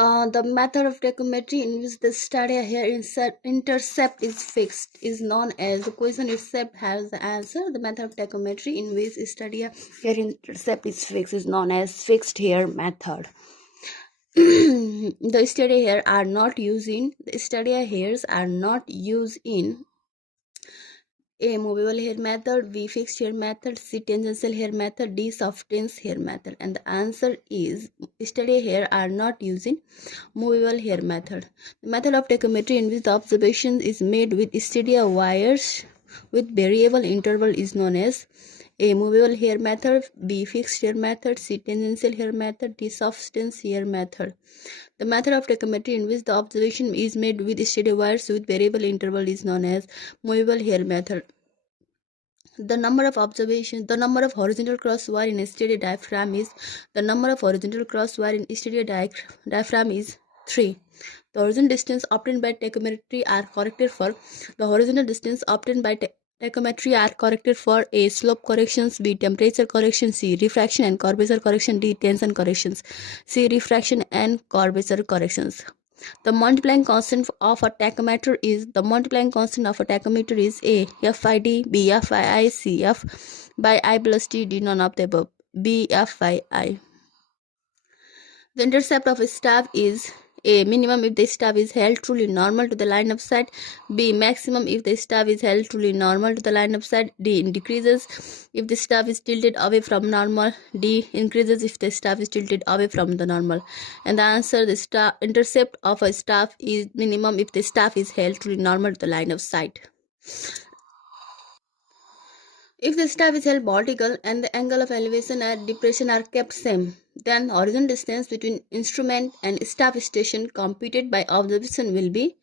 The method of tachometry in which the stadia hair intercept is fixed is known as, the question itself has the answer. The method of tachometry in which stadia hair intercept is fixed is known as fixed hair method. The stadia hair are not used in the stadia hairs are not used in A. Movable hair method, B. Fixed hair method, C. Tangential hair method, D. Softens hair method. And the answer is steady hair are not using movable hair method. The method of tachometry in which the observation is made with steady wires with variable interval is known as A. Movable hair method, B. Fixed hair method, C. Tangential hair method, D. Softens hair method. The method of tachometry in which the observation is made with steady wires with variable interval is known as movable hair method. The number of horizontal cross wire in a steady diaphragm is diaphragm is 3. The horizontal distance obtained by tachometry are corrected for A. Slope corrections, B. Temperature corrections, C. Refraction and curvature correction, D. Tension corrections, C. Refraction and curvature corrections. The multiplying constant of a tachometer is A. FID, B. FII, C. F by I plus T, D. None of the above, B. FII. The intercept of a staff is A. Minimum if the staff is held truly normal to the line of sight, B. Maximum if the staff is held truly normal to the line of sight, D. Decreases if the staff is tilted away from normal, D. Increases if the staff is tilted away from the normal. And the answer, the intercept of a staff is minimum if the staff is held truly normal to the line of sight. If the staff is held vertical and the angle of elevation and depression are kept same, then horizontal distance between instrument and staff station computed by observation will be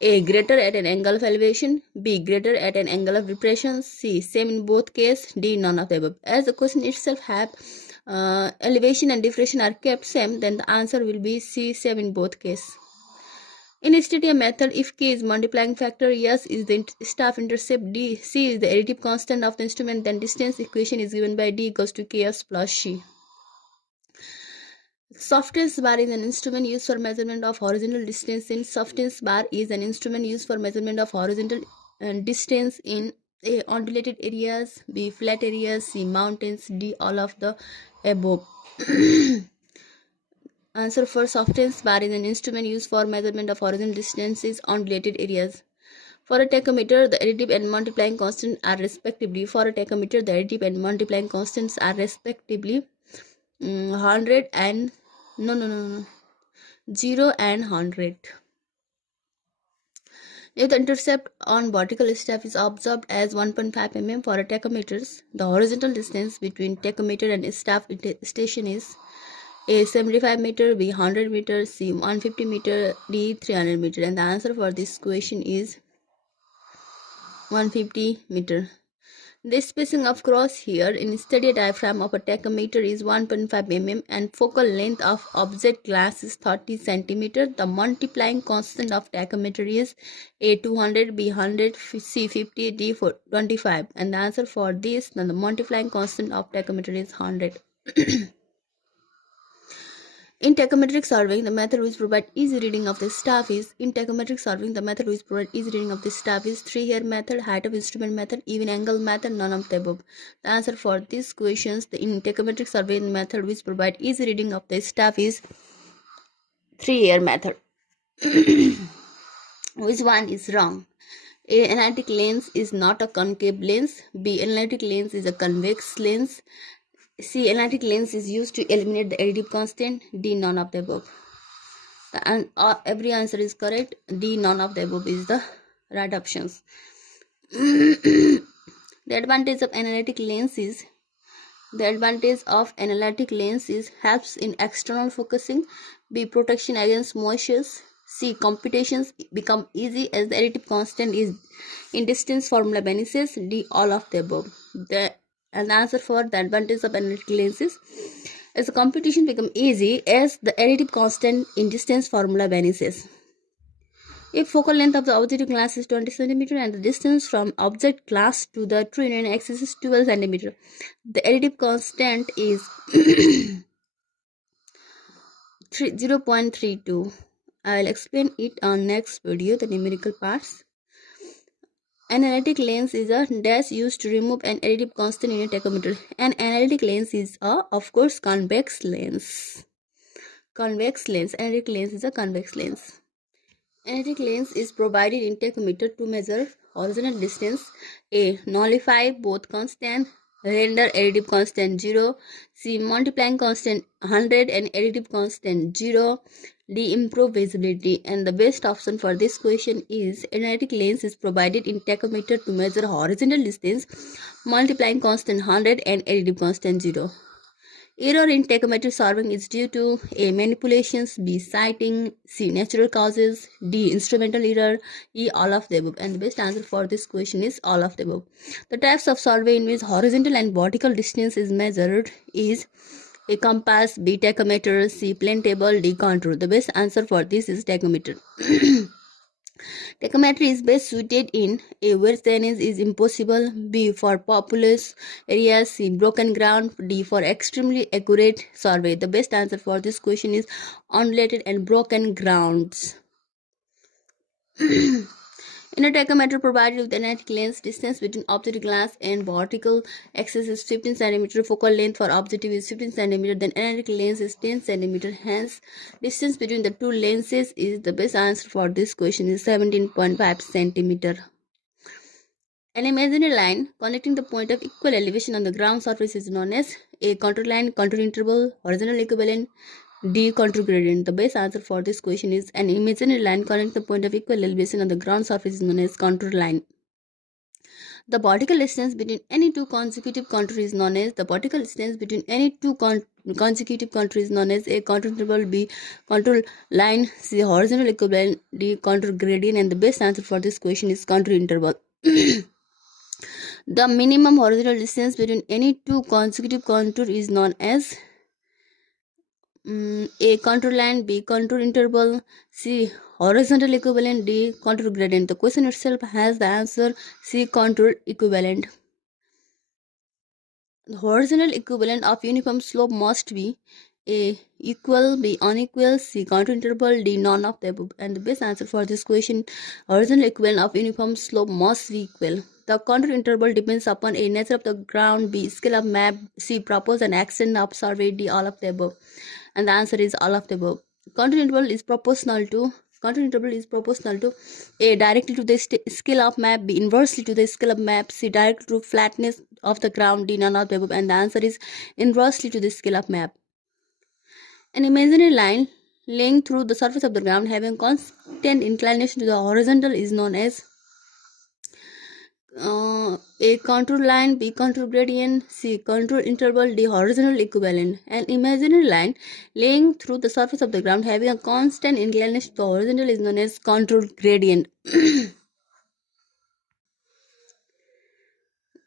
A. Greater at an angle of elevation, B. Greater at an angle of depression, C. Same in both cases, D. None of the above. As the question itself have elevation and depression are kept same, then the answer will be C. Same in both cases. In STTM method, if K is multiplying factor, S is the staff intercept, D, C is the additive constant of the instrument, then distance equation is given by D equals to KS plus C. Softness bar is an instrument used for measurement of horizontal distance in distance in A. Undulated areas, B. Flat areas, C. Mountains, D. All of the above. Answer for softness bar is an instrument used for measurement of horizontal distances on undulated areas. For a tachometer, the additive and multiplying constants are respectively 100 and 0 and 100. If the intercept on vertical staff is observed as 1.5 mm for a tachometer, the horizontal distance between tachometer and staff station is A. 75 meter, B. 100 meter, C. 150 meter, D. 300 meter. And the answer for this question is 150 meter. The spacing of crosshair in steady diaphragm of a tachometer is 1.5 mm and focal length of object glass is 30 cm. The multiplying constant of tachometer is A. 200, B. 100, C. 50, D. 25. And the answer for this, the multiplying constant of tachometer is 100. In tachometric surveying, the method which provides easy reading of the staff is 3-hair method, height of instrument method, even angle method, none of the above. The answer for these questions, in tachometric surveying method which provides easy reading of the staff is 3-hair method. Which one is wrong? A. Analytic lens is not a concave lens. B. Analytic lens is a convex lens. C. Analytic lens is used to eliminate the additive constant. D. None of the above. Every answer is correct. D. None of the above is the right options. The advantage of analytic lens is helps in external focusing. B. Protection against moisture. C. Computations become easy as the additive constant is in distance formula vanishes. D. All of the above. And the answer for the advantage of analytic lenses is the computation become easy as the additive constant in distance formula vanishes. If focal length of the objective glass is 20 cm and the distance from object glass to the true union axis is 12 cm, the additive constant is 0.32. I'll explain it on next video, the numerical parts. An analytic lens is a dash used to remove an additive constant in a tachometer. An analytic lens is of course, convex lens. Convex lens. Analytic lens is a convex lens. Analytic lens is provided in tachometer to measure horizontal distance. A. Nullify both constant. Render additive constant 0. C. Multiplying constant 100 and additive constant 0. D. Improve visibility. And the best option for this question is analytic lens is provided in tachometer to measure horizontal distance, multiplying constant 100 and additive constant 0. Error in tachometer solving is due to A. Manipulations, B. Sighting, C. Natural causes, D. Instrumental error, E. All of the above. And the best answer for this question is all of the above. The types of solving in which horizontal and vertical distance is measured is A. Compass, B. Tachometer, C. Plane table, D. Contour. The best answer for this is tachometer. Tachometry is best suited in A. where signage is impossible, B. for populous areas, C. broken ground, D. for extremely accurate survey. The best answer for this question is undulated and broken grounds. In a tachometer provided with analytic lens, distance between objective glass and vertical axis is 15 cm. Focal length for objective is 15 cm. Then analytic lens is 10 cm. Hence, distance between the two lenses is the best answer for this question is 17.5 cm. An imaginary line connecting the point of equal elevation on the ground surface is known as A. Contour line, contour interval, horizontal equivalent, D. Contour gradient. The best answer for this question is an imaginary line connecting the point of equal elevation on the ground surface is known as contour line. The vertical distance between any two consecutive contours is known as consecutive contours is known as A. Contour interval, B. Contour line, C. Horizontal equivalent, D. Contour gradient. And the best answer for this question is contour interval. The minimum horizontal distance between any two consecutive contours is known as A. Contour line, B. Contour interval, C. Horizontal equivalent, D. Contour gradient. The question itself has the answer C. Contour equivalent. The horizontal equivalent of uniform slope must be A. Equal, B. Unequal, C. Contour interval, D. None of the above. And the best answer for this question, horizontal equivalent of uniform slope must be equal. The contour interval depends upon A. Nature of the ground, B. Scale of map, C. Proposed and extent of survey, D. All of the above. And the answer is all of the above. Contour interval is proportional to A. Directly to the scale of map, B. Inversely to the scale of map, C. Directly to flatness of the ground, D. None of the above. And the answer is inversely to the scale of map. An imaginary line laying through the surface of the ground having constant inclination to the horizontal is known as A. Contour line, B. Contour gradient, C. Contour interval, D. Horizontal equivalent. An imaginary line laying through the surface of the ground having a constant inclination to the horizontal is known as contour gradient.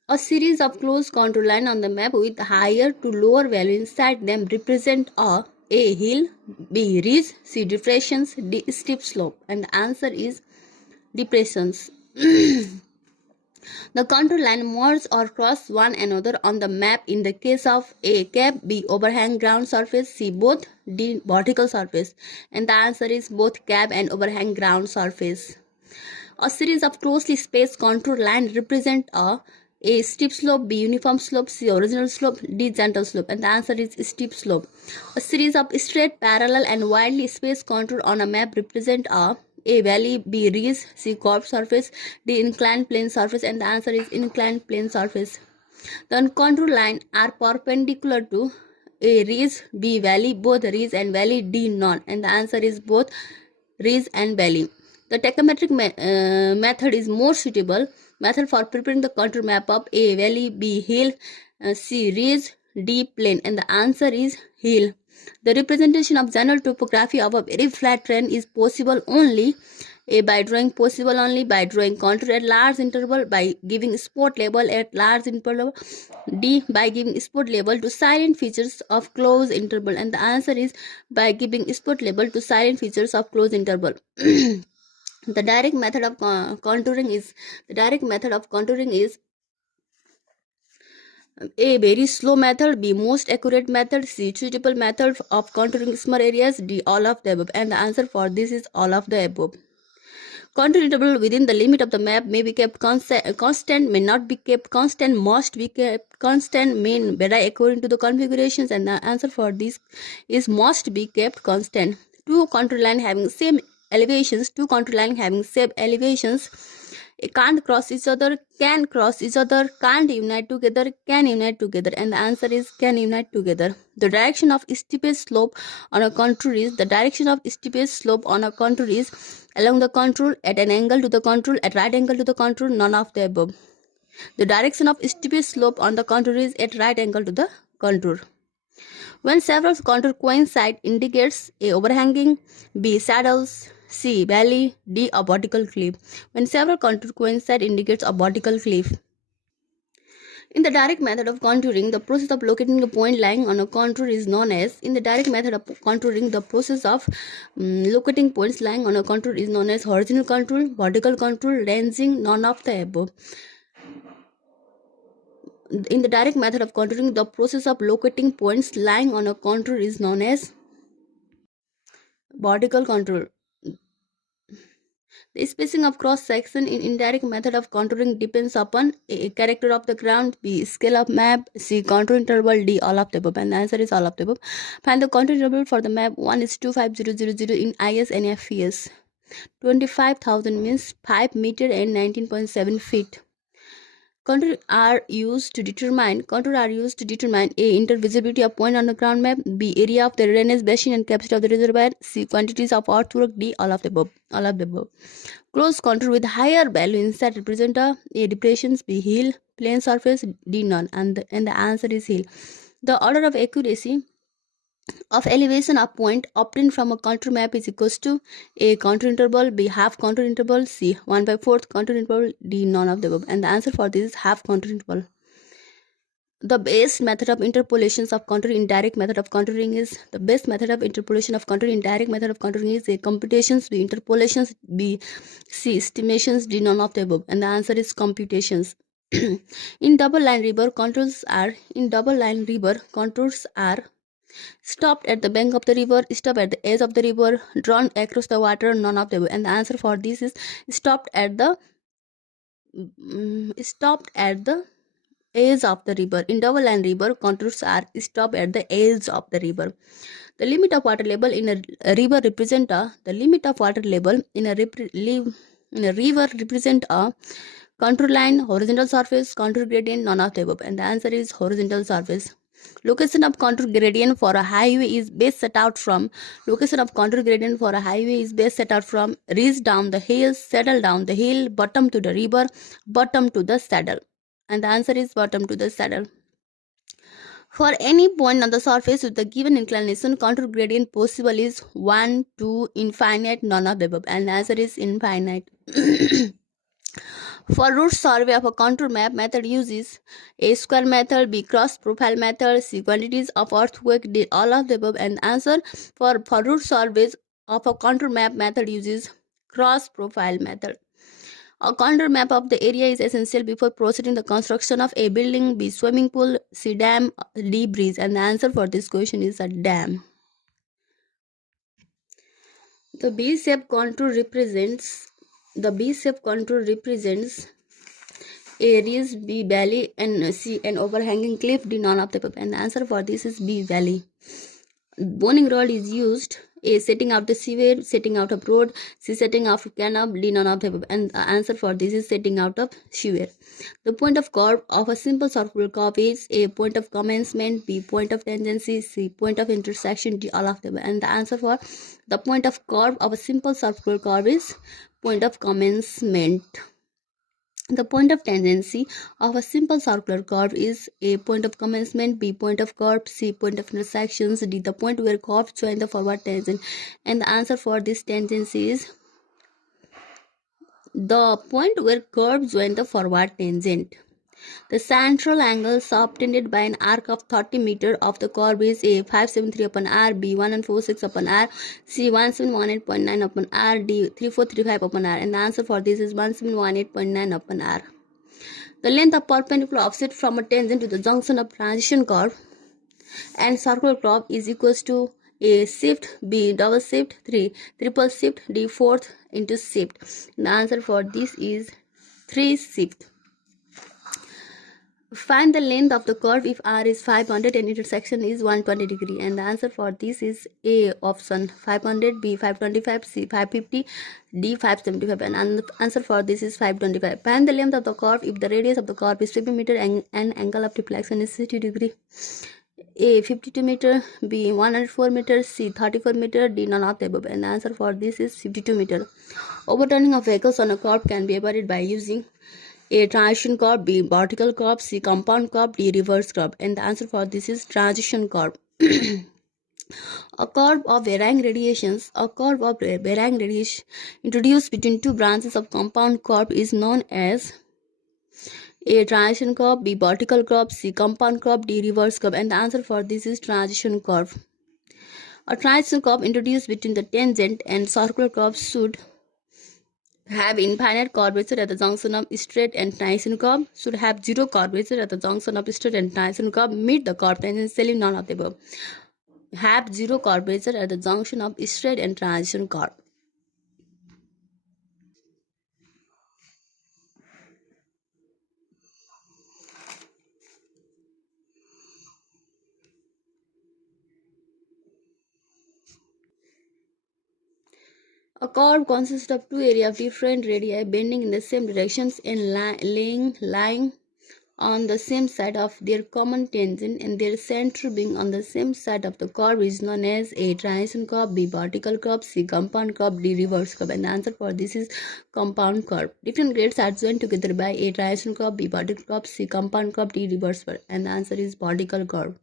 A series of closed contour lines on the map with higher to lower value inside them represent A. Hill, B. ridge, C. depressions, D. steep slope. And the answer is depressions. The contour line merge or cross one another on the map in the case of A. cap, B. overhang ground surface, C. both, D. vertical surface. And the answer is both cap and overhang ground surface. A series of closely spaced contour lines represent A. steep slope, B. uniform slope, C. horizontal slope, D. gentle slope. And the answer is steep slope. A series of straight, parallel and widely spaced contour on a map represent A. valley, B. ridge, C. curved surface, D. inclined plane surface. And the answer is inclined plane surface. The contour lines are perpendicular to A. ridge, B. valley, both ridge and valley, D. none. And the answer is both ridge and valley. The tachometric method is more suitable method for preparing the contour map of A. valley, B. hill, C. ridge, D. plane. And the answer is hill. The representation of general topography of a very flat terrain is possible only A. by drawing contour at large interval, by giving spot label at large interval, D. by giving spot label to silent features of close interval. And the answer is by giving spot label to silent features of close interval. The direct method of contouring is A, very slow method. B, most accurate method. C, suitable method of contouring small areas. D, all of the above. And the answer for this is all of the above. Contour interval within the limit of the map may be kept constant, may not be kept constant, must be kept constant, may vary according to the configurations, and the answer for this is must be kept constant. Two contour lines having same elevations, can't cross each other, can cross each other, can't unite together, can unite together, and the answer is can unite together. The direction of steepest slope on a contour is along the contour, at an angle to the contour, at right angle to the contour, none of the above. The direction of steepest slope on the contour is at right angle to the contour. When several contours coincide, indicates A, overhanging, B, saddles, C, valley, D, a vertical cliff. When several contours coincide, indicates a vertical cliff. In the direct method of contouring, the process of locating a point lying on a contour is known as. Locating points lying on a contour is known as horizontal contour, vertical contour, ranging, none of the above. In the direct method of contouring, the process of locating points lying on a contour is known as vertical contour. The spacing of cross section in indirect method of contouring depends upon A, character of the ground, B, scale of map, C, contour interval, D, all of the above, and the answer is all of the above. Find the contour interval for the map. 1 is 25000 in IS and FES. 25,000 means 5 meter and 19.7 feet. Contour are used to determine A, intervisibility of point on the ground map, B, area of the drainage basin and capacity of the reservoir, C, quantities of earthwork, D, all of the above. Closed contour with higher value inside represent A, depressions, B, hill, plane surface, D, none, and the answer is hill. The order of accuracy of elevation of point obtained from a contour map is equals to A, contour interval, B, half contour interval, C, 1/4 contour interval, D, none of the above, and the answer for this is half contour interval. The best method of interpolations of contour in direct method of contouring is A, computations, B, interpolations, B, C, estimations, D, none of the above, and the answer is computations. In double line river, contours are stopped at the bank of the river, stopped at the edge of the river, drawn across the water, none of the above, and the answer for this is stopped at the edge of the river. In double line river, contours are stopped at the edge of the river. The limit of water level in a river represent a contour line, horizontal surface, contour gradient, none of the above, and the answer is horizontal surface. Location of contour gradient for a highway is best set out from ridge down the hill, saddle down the hill, bottom to the river, bottom to the saddle, and the answer is bottom to the saddle. For any point on the surface with the given inclination, contour gradient possible is 1, 2, infinite, none of the above, and the answer is infinite. For route survey of a contour map, method uses A, square method, B, cross profile method, C, quantities of earthwork, D, all of the above, and the answer for route surveys of a contour map, method uses cross profile method. A contour map of the area is essential before proceeding the construction of A, building, B, swimming pool, C, dam, D, bridge, and the answer for this question is a dam. The B-shaped contour represents A, ridge, B, valley, and C, an overhanging cliff, D, none of the above, and the answer for this is B, valley. Boning rod is used. A, setting out the seaway, setting out of road, C, setting out of canal, D, none of the above, and the answer for this is setting out of seaway. The point of curve of a simple circular curve is A, point of commencement, B, point of tangency, C, point of intersection, D, all of them, and the answer for the point of curve of a simple circular curve is point of commencement. The point of tangency of a simple circular curve is A, point of commencement, B, point of curve, C, point of intersections, D, the point where curves join the forward tangent, and the answer for this tangency is the point where curves join the forward tangent. The central angle obtained by an arc of 30 meter of the curve is A, 573 upon R, B, 1146 upon R, C, 1718.9 upon R, D, 3435 upon R, and the answer for this is 1718.9 upon R. The length of perpendicular offset from a tangent to the junction of transition curve and circular curve is equals to A shift, B double shift, 3 triple shift, D fourth into shift. The answer for this is 3 shift. Find the length of the curve if R is 500 and intersection is 120 degree, and the answer for this is A option 500, B 525, C 550, D 575, and the answer for this is 525. Find the length of the curve if the radius of the curve is 50 meter and angle of deflection is 60 degree. A 52 meter, B 104 meter, C 34 meter, D none of the above, and the answer for this is 52 meter. Overturning of vehicles on a curve can be avoided by using A transition curve, B vertical curve, C compound curve, D reverse curve, and the answer for this is transition curve. A curve of varying radiations introduced between two branches of compound curve is known as A transition curve, B vertical curve, C compound curve, D reverse curve, and the answer for this is transition curve. A transition curve introduced between the tangent and circular curve should have infinite curvature at the junction of straight and transition curve, should have zero curvature at the junction of straight and transition curve, meet the curve tangentially, none of the above. Have zero curvature at the junction of straight and transition curve. A curve consists of two areas of different radii bending in the same directions and lying on the same side of their common tangent, and their center being on the same side of the curve is known as A transition curve, B vertical curve, C compound curve, D reverse curve, and the answer for this is compound curve. Different grades are joined together by A transition curve, B vertical curve, C compound curve, D reverse curve, and the answer is vertical curve.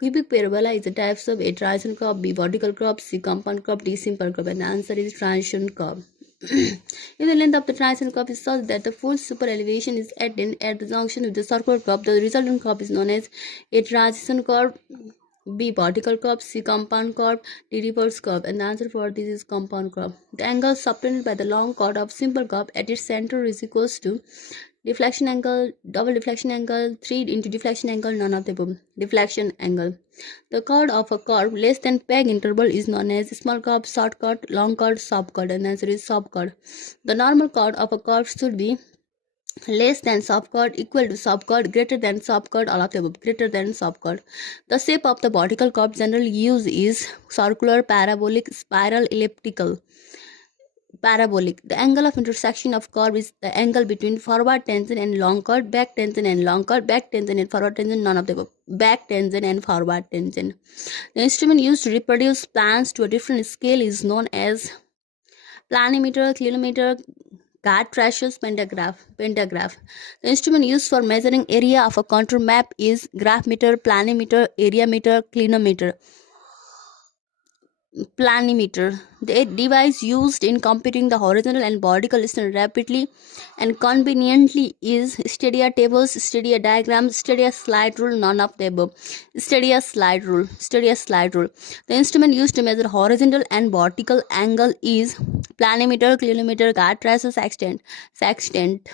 Cubic parabola is a type of A transition curve, B vertical curve, C compound curve, D simple curve, and the answer is transition curve. If the length of the transition curve is such that the full super elevation is attained at the junction with the circular curve, the resultant curve is known as A transition curve, B vertical curve, C compound curve, D reverse curve, and the answer for this is compound curve. The angle subtended by the long chord of simple curve at its center is equals to deflection angle, double deflection angle, 3 into deflection angle, none of the above. Deflection angle. The chord of a curve less than peg interval is known as small curve, short chord, long chord, sub chord, and the answer is sub chord. The normal chord of a curve should be less than sub chord, equal to sub chord, greater than sub chord, all of the above, greater than sub chord. The shape of the vertical curve generally used is circular, parabolic, spiral, elliptical. Parabolic. The angle of intersection of curve is the angle between forward tangent and long chord, back tangent and long chord, back tangent and forward tangent, none of the above. Back tangent and forward tangent. The instrument used to reproduce plans to a different scale is known as planimeter, kilometer, guard tracers, pantograph. The instrument used for measuring area of a contour map is graphmeter, planimeter, area meter, clinometer. Planimeter, the device used in computing the horizontal and vertical distance rapidly and conveniently is stadia tables, stadia diagrams, stadia slide rule, none of the above. Stadia slide rule. The instrument used to measure horizontal and vertical angle is planimeter, kilometer, guard traces, sextant.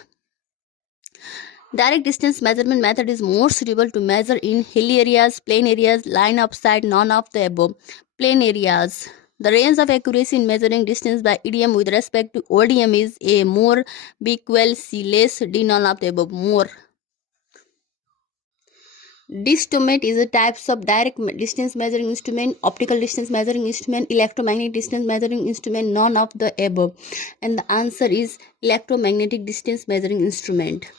Direct distance measurement method is more suitable to measure in hilly areas, plain areas, line of sight, none of the above. Plain areas. The range of accuracy in measuring distance by EDM with respect to ODM is A more, B equal, C less, D none of the above, more. Distomet is a type of direct distance measuring instrument, optical distance measuring instrument, electromagnetic distance measuring instrument, none of the above. And the answer is electromagnetic distance measuring instrument.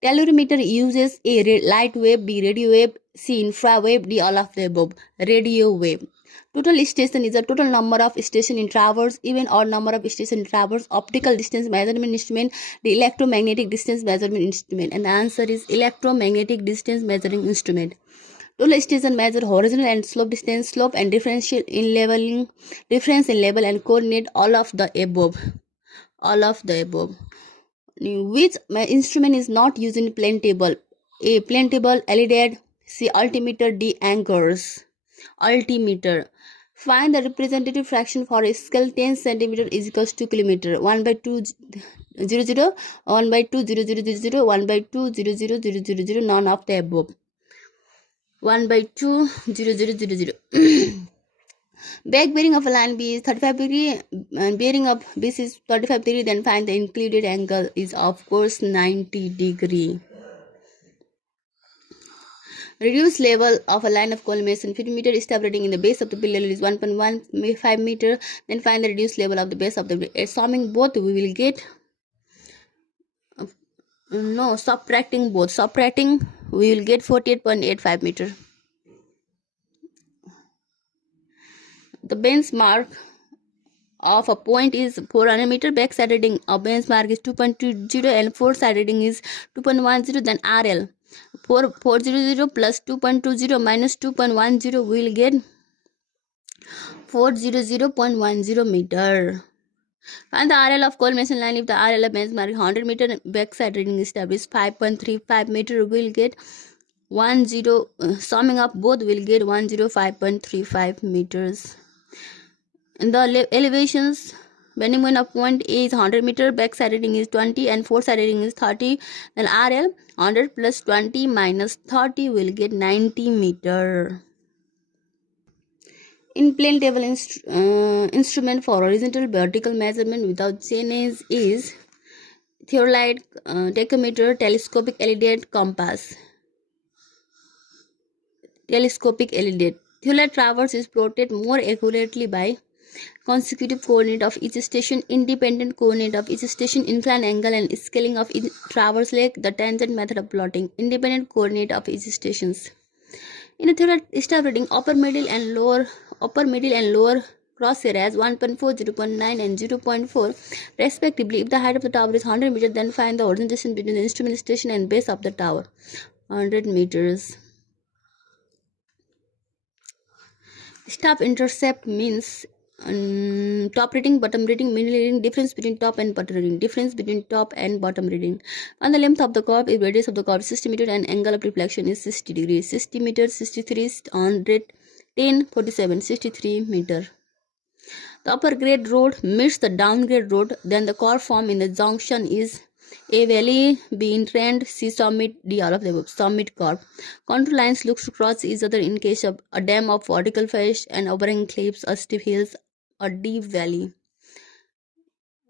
Calorimeter uses A light wave, B radio wave, C infrared, D all of the above. Radio wave. Total station is the total number of stations in traverse, even odd number of stations in traverse. Optical distance measurement instrument, the electromagnetic distance measurement instrument, and the answer is electromagnetic distance measuring instrument. Total station measure horizontal and slope distance, slope and difference in level and coordinate, all of the above. All of the above. Which instrument is not used in plane table? A plane table, LEDAD, C altimeter, D anchors. Altimeter. Find the representative fraction for a scale 10 cm is equals to kilometer. 1 by 2 0 0 1 by 2 0 0 0 0 1 by 2 0 0 0 0 0 none of the above. 1 by 2 0 0 0 0. Back bearing of a line B is 35 degree and bearing of BC is 35 degree, then find the included angle is of course 90 degree. Reduced level of a line of collimation 50 meter establishing in the base of the pillar is 1.15 meter, then find the reduced level of the base of the summing both we will get subtracting both we will get 48.85 meter. The benchmark of a point is 400 meter. Backside reading of benchmark is 2.20 and forward reading is 2.10. Then RL 400 plus 2.20 minus 2.10 we will get 400.10 meter. Find the RL of collimation line. If the RL of benchmark is 100 meter, backside reading established 5.35 meter, we will get 10. Summing up both, will get 105.35 meters. And the elevations, bending point of point A is 100 meter, backside reading is 20, and forward side reading is 30. Then RL 100 plus 20 minus 30 will get 90 meter. In plane table instrument for horizontal vertical measurement without change is theodolite, tachometer, telescopic elidate, compass. Telescopic elidate. Theodolite traverse is plotted more accurately by consecutive coordinate of each station, independent coordinate of each station, inclined angle and scaling of each traverse leg, the tangent method of plotting, independent coordinate of each stations. In a theodolite star reading, upper middle and lower crosshair as 1.4, 0.9 and 0.4 respectively. If the height of the tower is 100 meters, then find the horizontal distance between the instrument station and base of the tower. 100 meters. Staff intercept means top reading, bottom reading, middle reading, difference between top and bottom reading, difference between top and bottom reading. And the length of the curve, if radius of the curve is 60 meters and angle of reflection is 60 degrees. 60 meters, 63, 100, 10, 47, 63 meter. The upper grade road meets the downgrade road, then the curve formed in the junction is A valley, B in trend, C summit, D all of the above. Summit curve. Contour lines look to cross each other in case of a dam of vertical face and overhanging cliffs, a steep hills, a deep valley,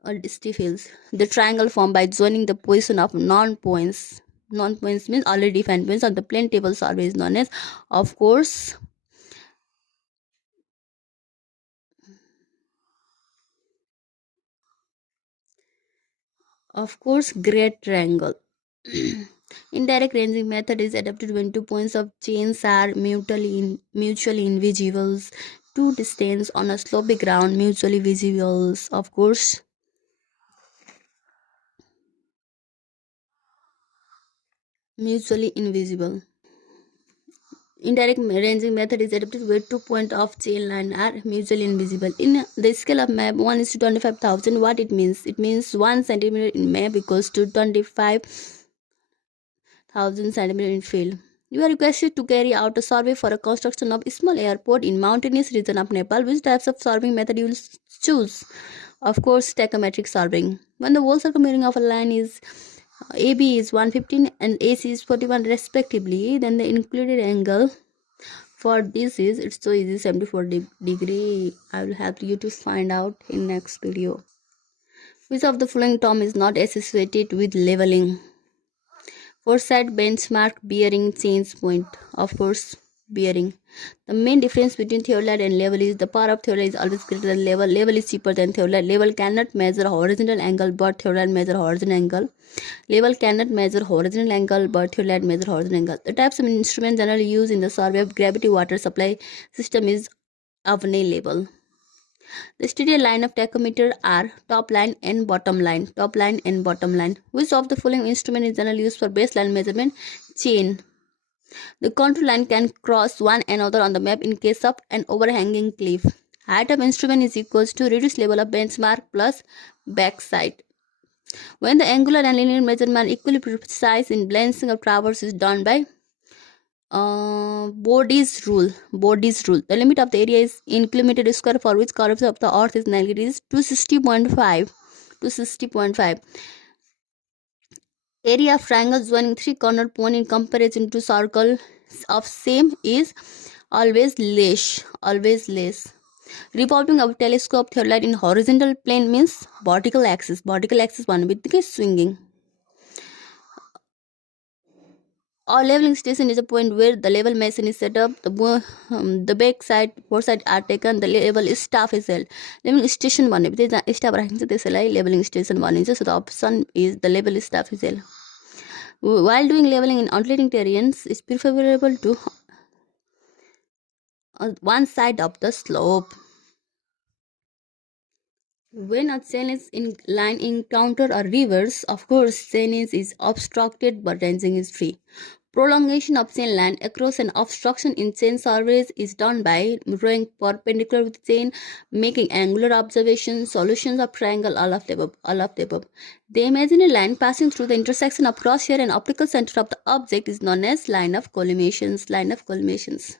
or steep hills. The triangle formed by joining the position of non-points. Non-points means already defined points on the plane table survey is known as, of course, great triangle. Indirect ranging method is adapted when 2 points of chains are mutually invisible. 2 distance on a slopy ground mutually visible. Of course, mutually invisible. Indirect ranging method is adapted where 2 points of chain line are mutually invisible. In the scale of map 1 is to 25,000, what it means? It means 1 centimeter in map equals to 25,000 centimeter in field. You are requested to carry out a survey for a construction of a small airport in mountainous region of Nepal. Which types of surveying method you will choose? Of course, tachometric surveying. When the whole circumference of a line is AB is 115 and AC is 41 respectively, then the included angle for this is, it's so easy, 74 degree. I will help you to find out in next video. Which of the following term is not associated with leveling? Foresight, benchmark, bearing, change point. Of course, bearing. The main difference between theodolite and level is the power of theodolite is always greater than level. Level is cheaper than theodolite. Level cannot measure horizontal angle, but theodolite measure horizontal angle. Level cannot measure horizontal angle, but theodolite measure horizontal angle. The types of instruments generally used in the survey of gravity water supply system is Avney level. The stereo line of tachometer are top line and bottom line. Top line and bottom line. Which of the following instrument is generally used for baseline measurement? Chain. The contour line can cross one another on the map in case of an overhanging cliff. Height of instrument is equals to reduced level of benchmark plus backside. When the angular and linear measurement are equally precise in balancing of traverse is done by Bode's rule. The limit of the area is in kilometer square for which curve of the earth is negative is 260.5 to 60.5. Area of triangle joining three cornered point in comparison to circle of same is always less. Revolving of telescope theodolite in horizontal plane means vertical axis. Vertical axis one with swinging. A leveling station is a point where the level machine is set up, the back side, both sides are taken, the level staff is held. Leveling station one, staff leveling station one, so the option is the level staff is held. While doing leveling in undulating terrains, it's preferable to one side of the slope. When a channel in line encounter a reverse, of course, channel is obstructed but ranging is free. Prolongation of chain line across an obstruction in chain surveys is done by drawing perpendicular with chain, making angular observations, solutions of triangle, all of the above. The imaginary line passing through the intersection of crosshair and optical center of the object is known as line of collimations.